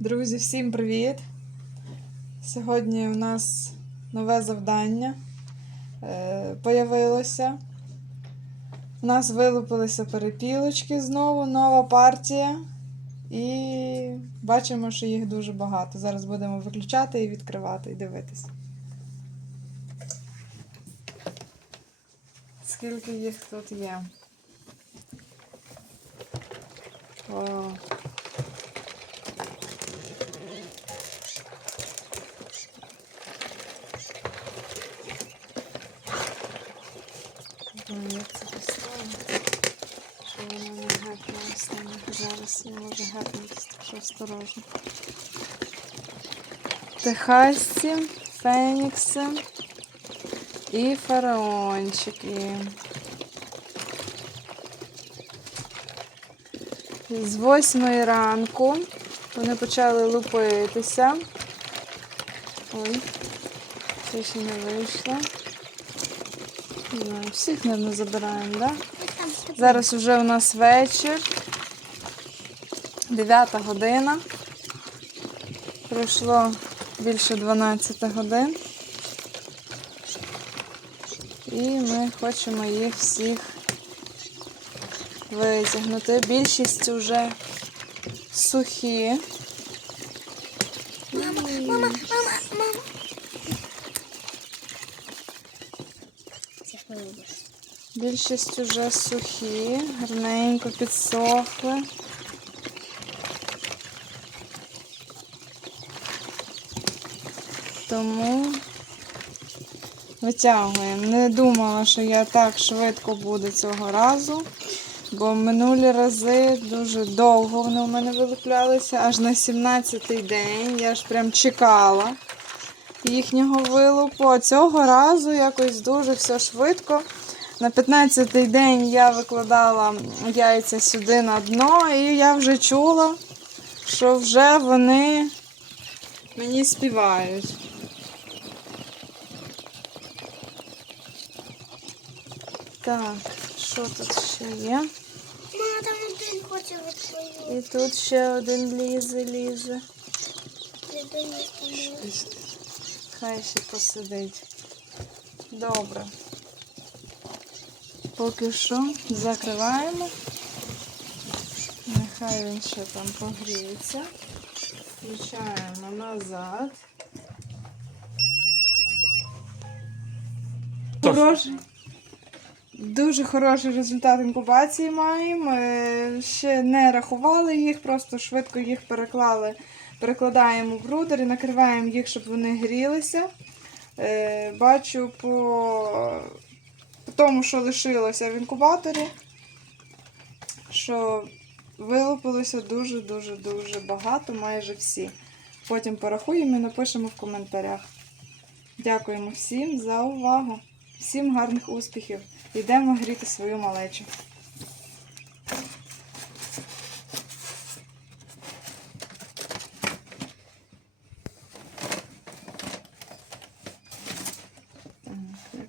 Друзі, всім привіт! Сьогодні у нас нове завдання е, появилося. У нас вилупилися перепілочки знову, нова партія. І бачимо, що їх дуже багато. Зараз будемо виключати і відкривати, і дивитись. Скільки їх тут є? О. як це поставити, що воно не гепнулося. Зараз не може гепнутися, так що осторожно. Техасці, фенікси і фараончики. З восьмої ранку вони почали лупитися. Ой, це ще не вийшло. Не знаю, всіх, мабуть, забираємо, так? Да? Зараз вже у нас вечір. 9 година. Пройшло більше 12 годин. І ми хочемо їх всіх витягнути. Більшість вже сухі. Мама, мама, мама, мама. Це хвилюєш. Більшість уже сухі, гарненько підсохли. Тому витягуємо. Не думала, що я так швидко буду цього разу, бо минулі рази дуже довго вони у мене вилуплялися, аж на 17-й день. Я ж прям чекала їхнього вилупу. А цього разу якось дуже все швидко. На 15-й день я викладала яйця сюди на дно, і я вже чула, що вже вони мені співають. Так, що тут ще є? Мама, там один хоче відповідати. І тут ще один лізе, лізе. Хай ще посидить. Добре. Поки що закриваємо. Нехай він ще там погріється. Включаємо назад. Хороший. Дуже хороший результат інкубації маємо. Е, Ще не рахували їх, просто швидко їх переклали, перекладаємо в рудер і накриваємо їх, щоб вони грілися. Е, Бачу по, тому, що лишилося в інкубаторі, що вилупилося дуже-дуже дуже багато, майже всі. Потім порахуємо і напишемо в коментарях. Дякуємо всім за увагу. Всім гарних успіхів. Йдемо гріти свою малечу. Так, як-